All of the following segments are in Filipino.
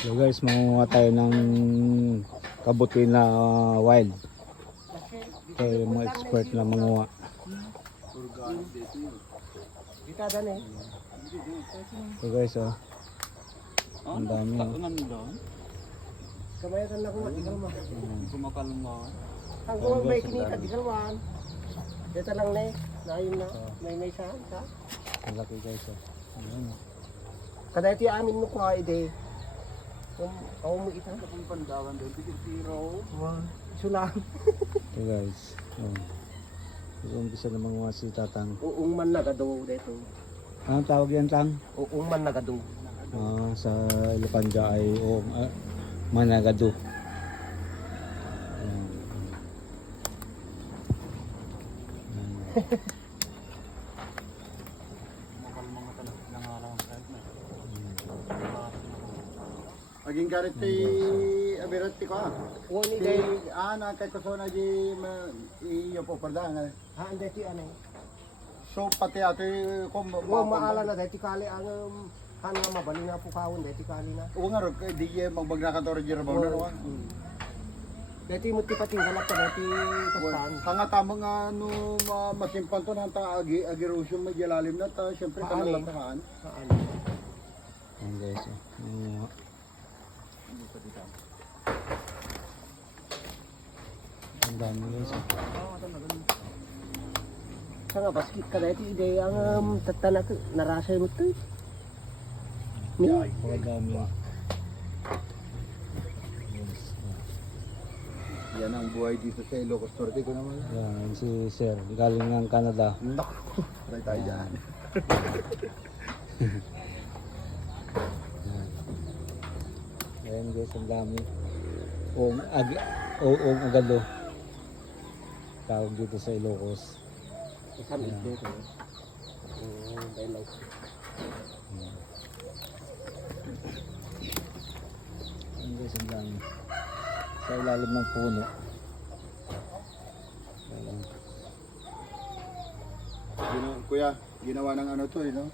So guys, mangunguha tayo ng kabuti na wild. Ito yung mga expert na manguha. So guys, oh. Ang dami. Kabayaran na ko matigal mo. Kumakalungan. Hanggang may kinika digalwan. Dito lang na naayun na. May saan ka. Ang laki guys, oh. Ayan. Kada ito yung amin mo kuha ide. Kung ako mo ita. Kung pandawan doon, tigil zero. Sulang. Ito guys. Oh. Umpisa na manguha si Tatang. Uung man nagado dito. Anong tawag yan, Tang? Uung man nagado. Sa Ilocanja ay Managado. Ayan. Kumakalungan ka talaga ng araw. Aging garit ti abirat ti ko ah. Uni Ti day. ana kay ko na di iyo po parda. Ha ande ti ano. So pati ate ko Maala na dati kali ang han nga mabali nga po kawon dati kali na. O nga ro di magbagna ka to ri rabaw na ro. Dati mo ti patinggalap ka dati kasan. Hanga tama nga no masimpan to nang ta agirosyo magyalalim na ta syempre Paano? kanang Saan? Ayan guys, oh. Manguha. Ang dami guys, oh. Sa nga basket ka dati ide ang tatana narasay mo to. Ni. Ang dami. Yes, oh. Yan ang buhay dito sa Ilocos Norte ko naman. Yan, si Sir, galing ng Canada. Naku, try tayo dyan. Ayan guys, ang dami. Oong agado. Tawag dito sa Ilocos. Isang ide ko. Dahil lang. Ayan guys, ang dami. Sa ilalim ng puno. Ayan. Kuya, ginawa ng ano to no?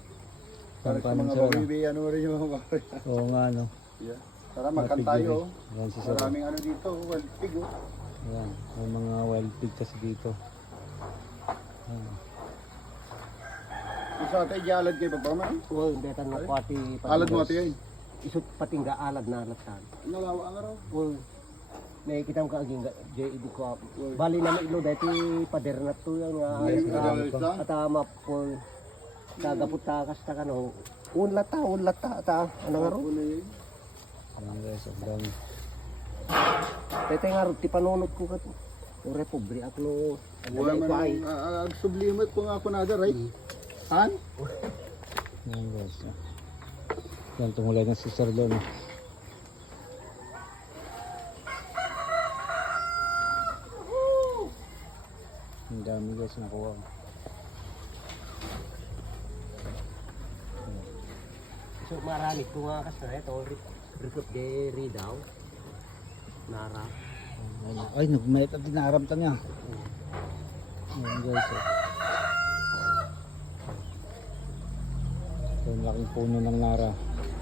Para sa Paano mga siya, no? baby, ano rin yung mga baby. Oo nga, no. Yeah. Tara, magkan tayo. Ayan si Sir. Maraming ano dito, wild pig oh. Ayan, may mga wild pig kasi dito. Ayan. Kung sa atin, ialad kayo pagpaman. Oh, deta na pati Alad mo ate yun. isut patingga alad na latan. Nalawa ang araw. Oh. May kitam ka aging JED ko. Bali na ilo dati pader na to yang at mapol kagaput takas ta kano. Unlata ta ano nga ro? Ayan guys, ang dami. Dati nga ro ti panunot ko kat. O republi aklo. Wala man ang sublimate ko nga ako na right? Han? Ayan guys. Yan, tumulay na si Sir doon. Ang dami guys nakuha. So marami ko nga kasay to record de ridaw. Nara. Ay, nagmayat at dinaramtan niya. Ayan guys. Ito yung laking puno ng Nara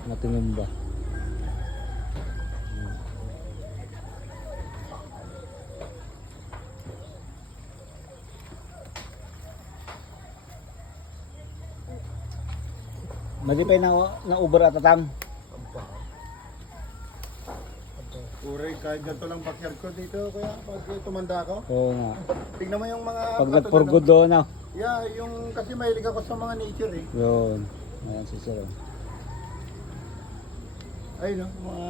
na tinumba. Malipay na Uber at Tatang. Uray, kahit ganito lang backyard ko dito, kuya, pag tumanda ako. Oo nga. Tingnan mo yung mga... Pag nag-for-good doon na. Yeah, yung kasi mahilig ako sa mga nature eh. Yun. Ayan si Sir. Ay no, mga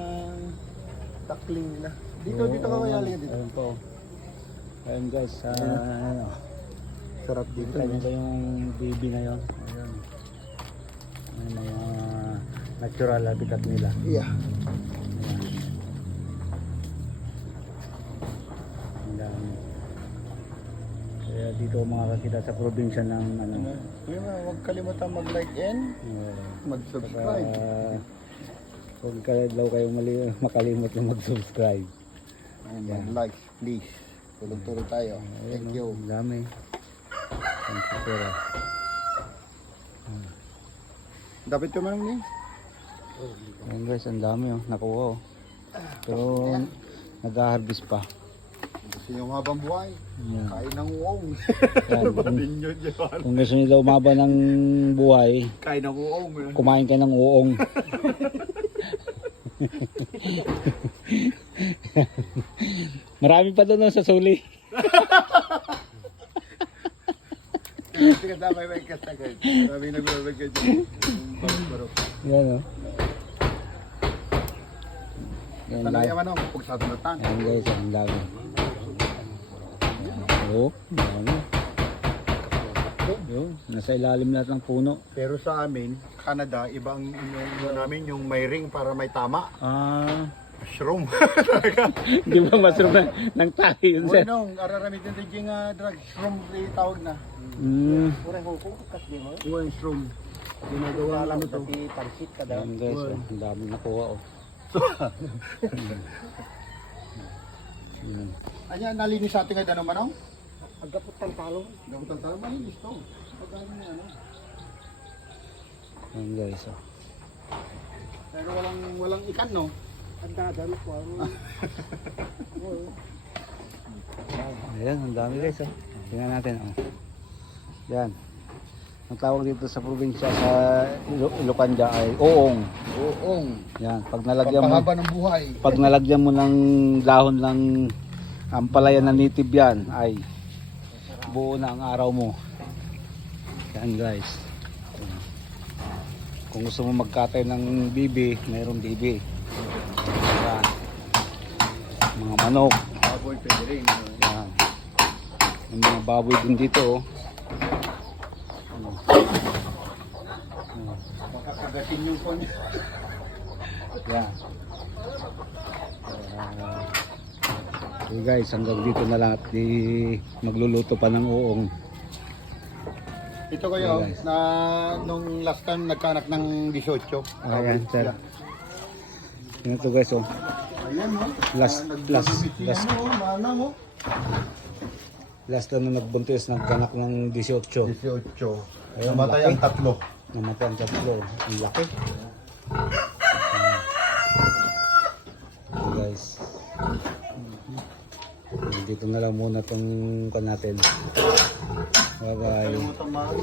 takling nila. Dito ka kuya, halika dito. Ayun po. Ayun guys, ano. Sarap dito. Tignan ko yung baby na yun. Ayun. Ayun na yung natural habitat nila. Yeah. Ayan. Ang dami. Kaya dito ako makakakita sa probinsya ng ano. Kuya, huwag kalimutan mag-like and mag-subscribe. Huwag ka daw kayo makalimot na mag-subscribe. And mag-like, please. Tulog-tulog tayo. Thank you. Ang dami. Thank you, Sir. Dapat ko man ni. Ayan guys, ang dami oh, nakuha oh. Pero nag-harvest pa. Gusto nyo habang buhay. Yan. Kain ng uong. Yan. Kung, Ninyo dyan. kung gusto nyo daw umaba ng buhay, Kain ng uong. kumain ka ng uong. Marami pa doon sa suli. Sige, damay may kasagay. Marami nagbabagay dyan. Barok-barok. Yan oh. Yan Tanay guys. naman ako pag sa tunatan. Yan guys, ang dami. Oo, dami. Yun, nasa ilalim lahat ng puno. Pero sa amin, Canada, ibang yung namin yung may ring para may tama. Ah, Mushroom. di ba masarap na ng tahi yun sir? Bueno, araramit na din yung drug shroom tawag na. Uray Hong Kong kat di mo. Yung shroom. Ginagawa Alam ano to. dati pansit kada. Yan guys, oh, ang dami nakuha oh. Yan. Anya, nalinis sa ating ano manong? Agapot tang talong. Dapat tayo malinis to. Pagkano na ano. Yan guys oh. Pero walang ikan no. Ang dadan ko ano. Ayan, ang dami guys oh. Tingnan natin oh. Yan. Ang tawag dito sa probinsya sa Ilocanda ay uong. Uong. Yan, pag nalagyan mo Pampahaba ng buhay. pag nalagyan mo ng dahon ng ampalaya na native yan ay buo na ang araw mo. Yan guys. Kung gusto mo magkatay ng bibi, mayroong bibi. Yan. Mga manok. Baboy pwede rin. Yan. Yung mga baboy din dito oh. Makakagatin yung kon. Yan. Okay guys, hanggang dito na lang at magluluto pa ng uong. Ito kayo, Okay, guys. na nung last time nagkanak ng 18. Ayan, sir. Yan to guys oh. Ayan mo. Last Manang mo. last na nagbuntis, nagkanak ng 18. 18. Ayun, Namatay laki. ang tatlo. Namatay ang tatlo. Ang laki. Okay guys. Dito na lang muna itong kan natin. Bye bye. Kalimutan mahal.